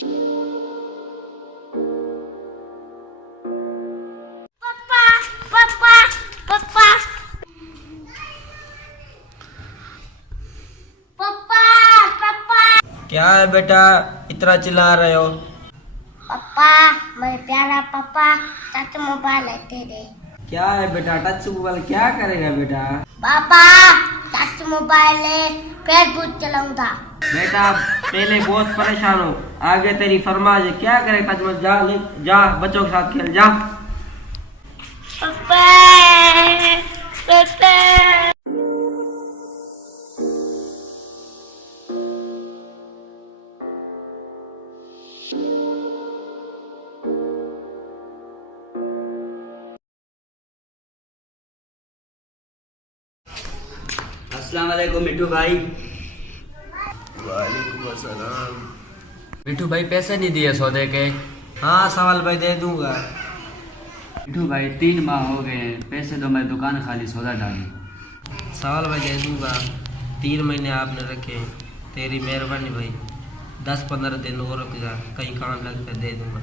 पापा पापा पापा पापा पापा। क्या है बेटा, इतना चिल्ला रहे हो? पापा मेरे प्यारा पापा, टच मोबाइल है तेरे। क्या है बेटा, टच मोबाइल क्या करेगा बेटा? पापा टच मोबाइल है, फेसबुक चलाऊंगा। बेटा पहले बहुत परेशान हो, आगे तेरी फरमाइश है, क्या करे टच मोबाइल? जा ले जा, बच्चों के साथ खेल जा। पापा पापा। अस्सलाम वालेकुम मिठू भाई। वालेकुम अस्सलाम। मिठू भाई पैसे नहीं दिए सौदे के? हाँ सवाल भाई दे दूंगा। मिठू भाई 3 माह हो गए हैं, पैसे दो, मैं दुकान खाली सौदा डाली। सवाल भाई दे दूंगा, 3 महीने आपने रखे, तेरी मेहरबानी भाई। 10-15 दिन और रुक जा, कहीं काम लग कर दे दूंगा।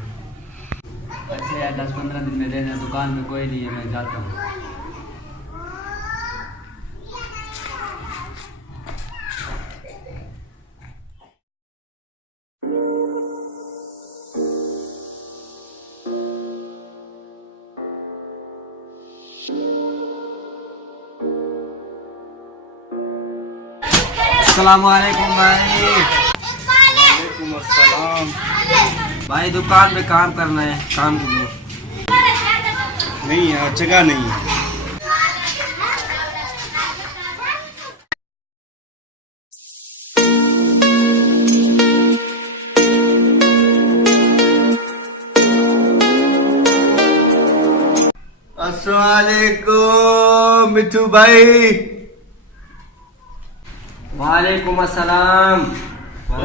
अच्छा यार 10-15 दिन में देना, दुकान में कोई नहीं है, मैं जाता हूँ। अस्सलाम वालेकुम भाई। वालेकुम अस्सलाम। भाई दुकान पे काम करना है, काम कीजिए। नहीं यार, जगह नहीं है। अस्सलाम वालेकुम मिठू भाई। वालेकुम अस्सलाम।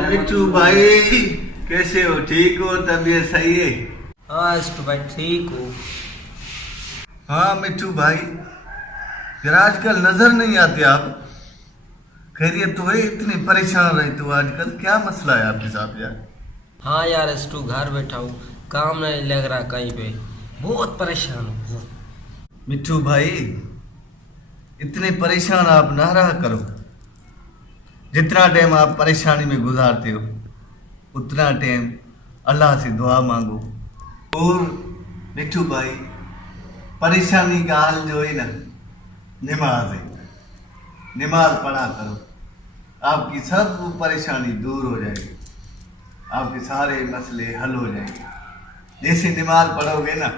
मिठू भाई कैसे हो? ठीक हो? तबीयत सही है? हाँ इस्टू भाई ठीक हो। हाँ मिठू भाई, फिर आजकल नजर नहीं आते आप। खैरियत तो है? इतनी परेशान रहते हो आजकल, क्या मसला है आपके साथ यार? हाँ यार इस्टू घर बैठा हूँ, काम नहीं लग रहा कहीं पे, बहुत परेशान हूँ। मिठू भाई इतने परेशान आप ना रहा करो। जितना टाइम आप परेशानी में गुजारते हो उतना टाइम अल्लाह से दुआ मांगो। और मिठू भाई परेशानी का हाल जो है ना, नमाज है। नमाज पढ़ा करो, आपकी सब परेशानी दूर हो जाएगी, आपके सारे मसले हल हो जाएंगे। जैसे नमाज पढ़ोगे ना,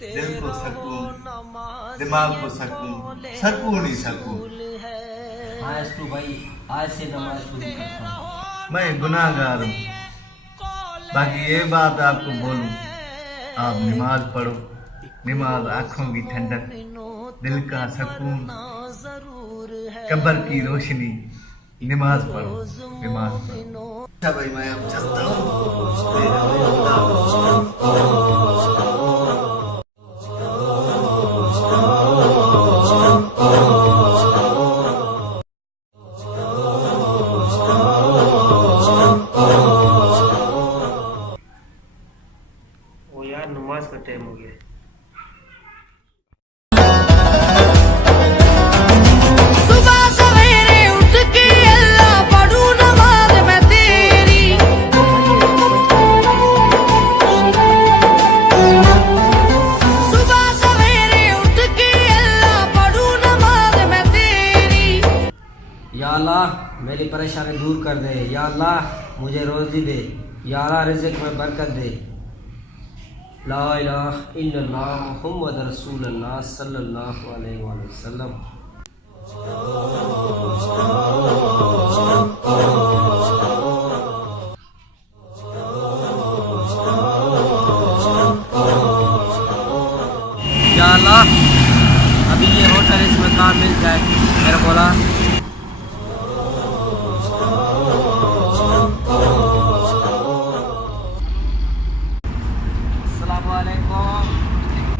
दिल को सकून, दिमाग को सकून, सकून ही सकून। हाँ इस्टू भाई आज से नमाज शुरू करता हूँ। मैं गुनाहगार हूँ, बाकी ये बात आपको बोलूं, आप नमाज पढ़ो। नमाज आंखों की ठंडक, दिल का सकून, कब्र की रोशनी। नमाज पढ़ो, नमाज पढ़ो। अच्छा भाई मैं अब चलता हूँ। वो यार नमाज का टाइम हो गया। सुबह सवेरे उठ के अल्लाह पढ़ूं नमाज मैं तेरी। सुबह सवेरे उठ के अल्लाह पढ़ूं नमाज मैं तेरी। या अल्लाह मेरी परेशानी दूर कर दे, या अल्लाह मुझे रोजी दे, या अल्लाह रिज़्क़ में बरकत दे। ला इलाहा इल्लल्लाह मुहम्मद रसूलुल्लाह सल्लल्लाहु अलैहि वसल्लम। या अल्लाह अभी ये होटल इसमें काम मिल जाए मेरे बोला।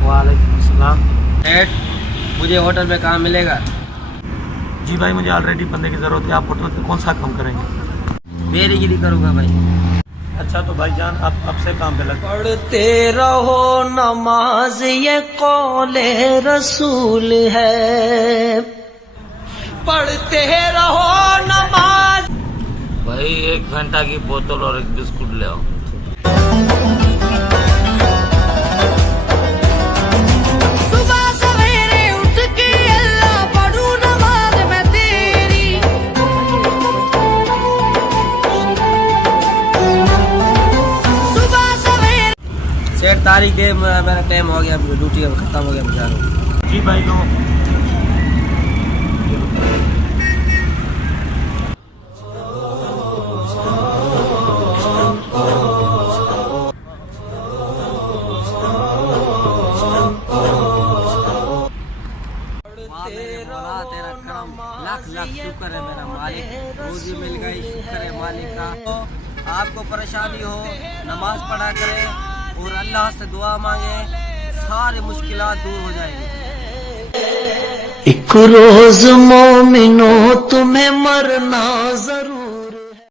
वालेकुम अस्सलाम। मुझे होटल में काम मिलेगा? जी भाई, मुझे ऑलरेडी बंदे की ज़रूरत है। आप होटल पे कौन सा काम करेंगे? मेरी गिरी करूँगा भाई। अच्छा तो भाईजान आप अब से काम पे लग। पढ़ते रहो नमाज ये कौले रसूल है, पढ़ते रहो नमाज। भाई 1 घंटा की बोतल और 1 बिस्कुट ले आओ। सुबह सवेरे उठ के अल्लाह पढ़ू नमाज मैं तेरी। सुबह सवेरे सेठ तारीख दे, मेरा टाइम हो गया, ड्यूटी खत्म हो गया, मैं जा रहा हूँ। जी भाई लो। तेरा करम लाख लाख शुक्र है मेरा मालिक, रोजी मिल गई, शुक्र है मालिक का। आपको परेशानी हो नमाज पढ़ा करें और अल्लाह से दुआ मांगे, सारे मुश्किलात दूर हो जाएंगे। एक रोज मोमिनो तुम्हें मरना जरूर।